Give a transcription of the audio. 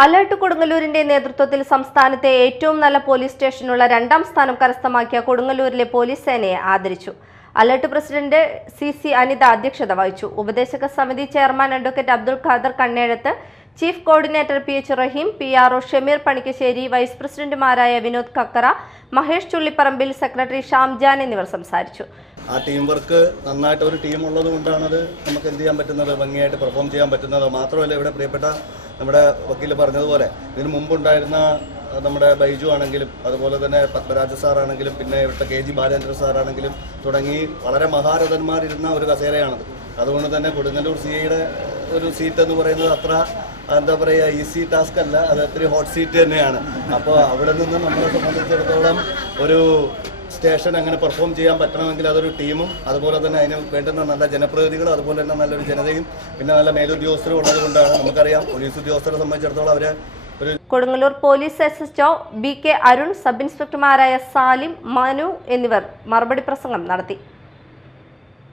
Alert കൊടുങ്ങല്ലൂരിന്റെ നേതൃത്വത്തിൽ സംസ്ഥാനത്തെ ഏറ്റവും നല്ല പോലീസ് സ്റ്റേഷനുള്ള 2ാം സ്ഥാനം കരസ്ഥമാക്കിയ കൊടുങ്ങല്ലൂരിലെ പോലീസ് സേനയെ ആദരിച്ചു. അലേർട്ട് പ്രസിഡന്റ് CC അനിത അധ്യക്ഷത വഹിച്ചു. ഉപദേശക സമിതി chairman advocate Abdul Khader Kannezhath, chief coordinator PH Rahim, PRO Shameer Panikkasseri, vice പ്രസിഡന്റുമാരായ വിനോദ് കക്കറ, മഹേഷ് ചുള്ളിപ്പറമ്പിൽ, സെക്രട്ടറി ഷാംജാൻ എന്നിവർ സംസാരിച്ചു. ആ ടീം വർക്ക് നന്നായിട്ട് ഒരു ടീം ഉള്ളത് കൊണ്ടാണ് അത് നമുക്ക് എന്ത് ചെയ്യാൻ പറ്റുന്നത്, ഭംഗിയായിട്ട് പെർഫോം ചെയ്യാൻ പറ്റുന്നത്. മാത്രമല്ല, ഇവിടെ പ്രിയപ്പെട്ട നമ്മുടെ വക്കീൽ പറഞ്ഞതുപോലെ ഇതിനു മുമ്പുണ്ടായിരുന്ന നമ്മുടെ ബൈജു ആണെങ്കിലും അതുപോലെ തന്നെ പത്മരാജ സാറാണെങ്കിലും പിന്നെ ഇവിടുത്തെ KG ബാലേന്ദ്ര സാറാണെങ്കിലും തുടങ്ങി വളരെ മഹാരഥന്മാരിരുന്ന ഒരു കസേരയാണത്. അതുകൊണ്ട് തന്നെ കൊടുങ്ങല്ലൂർ CIയുടെ ഒരു സീറ്റ് എന്ന് പറയുന്നത് അത്ര എന്താ പറയുക ഈസി ടാസ്ക് അല്ല, അത് അത്ര ഹോട്ട് സീറ്റ് തന്നെയാണ്. അപ്പോൾ അവിടെ നിന്ന് നമ്മളെ സംബന്ധിച്ചിടത്തോളം ഒരു സ്റ്റേഷൻ അങ്ങനെ പെർഫോം ചെയ്യാൻ പറ്റണമെങ്കിൽ അതൊരു ടീമും അതുപോലെ തന്നെ അതിന് വേണ്ടുന്ന നല്ല ജനപ്രതിനിധികളും അതുപോലെ തന്നെ നല്ലൊരു ജനതയും പിന്നെ നല്ല മേലുദ്യോഗസ്ഥരും ഉള്ളത് കൊണ്ടാണ്. നമുക്കറിയാം പോലീസ് ഉദ്യോഗസ്ഥരെ സംബന്ധിച്ചിടത്തോളം അവരെ Kodungallur police SHO BK Arun, sub ഇൻസ്പെക്ടർമാരായ സാലിം, മനു എന്നിവർ മറുപടി പ്രസംഗം നടത്തി.